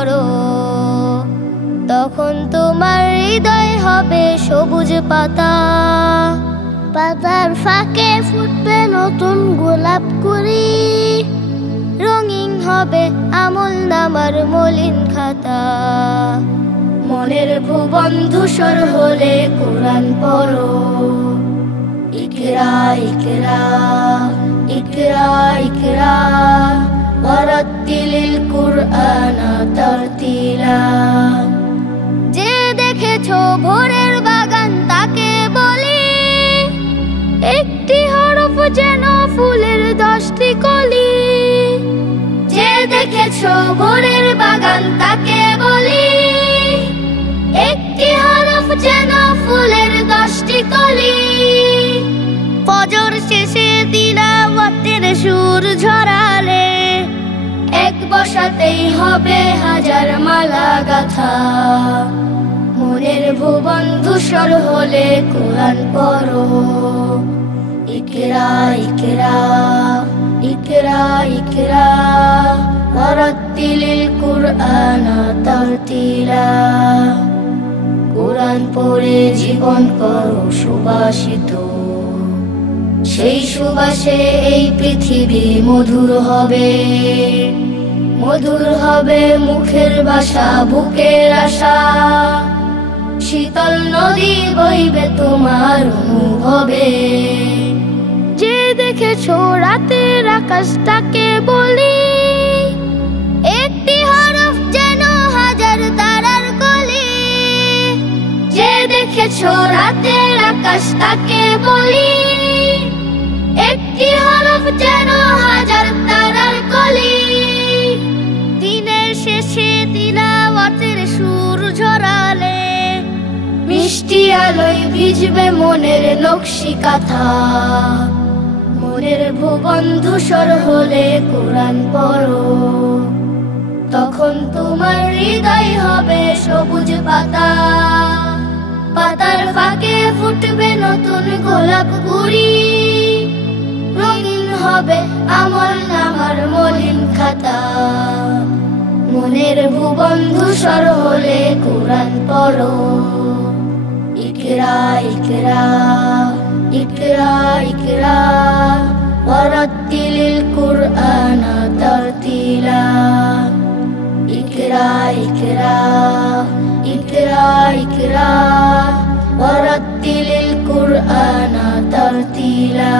করো, তখন তোমার হৃদয় হবে সবুজ পাতা। পাতার ফাঁকে ফুটবে নতুন গোলাপ কুড়ি, রঙিন হবে আমল নামার মলিন খাতা। মনের ভুবন ধূসর হলে কোরআন পড়ো, ইকরা ইকরা ইকরা ইকরা ওয়ারাত্তিলিল কুরআনা তারতিলা। যে দেখেছো ভোরের বাগান তাকে বলি, একটি হরফ যেন ফুলের 10টি কলি। যে দেখেছো ভোরের বাগান তাকে বলি, একটি হরফ যেন ফুলের 10টি কলি। ফজর শেষে তিলাওয়াতের সুর ঝরালে, এক বসাতেই হবে হাজার মালা গাথা। মনের ভুবন ধূসর হলে কোরআন পড়ো, ইকরা ইকরা ইকরা ইকরা ওয়ারাত্তিলিল কুরআনা তারতিলা। কোরআন পড়ে জীবন করো সুবাসিত, সেই সুবাসে এই পৃথিবী মধুর হবে। মধুর হবে মুখের ভাষা, বুকের আশা, শীতল নদী বইবে তোমার অনুভবে। যে দেখেছো রাতের আকাশটাকে বলি, একটি হরফ যেন হাজার তারার কলি। যে দেখেছো রাতের আকাশটাকে বলি, একটি হরফ যেন হাজার তারার কলি। দিনের শেষে তিলাওয়াতের সুর ঝরালে, মিষ্টি আলোয় ভিজবে মনের নকশি কাঁথা। মনের ভুবন ধূসর হলে কোরআন পড়ো, তখন তোমার হৃদয় হবে সবুজ পাতা। পাতার ফাঁকে ফুটবে নতুন গোলাপ কুড়ি, রঙিন হবে আমল নামার মলিন খাতা। মনের ভুবন ধূসর হলে কোরআন পড়ো, ইকরা ইকরা ইকরা ইকরা ওয়ারাত্তিলিল কুরআনা তারতিলা। ইকরা ইকরা ইকরা ইকরা ওয়ারাত্তিলিল কুরআনা তারতিলা।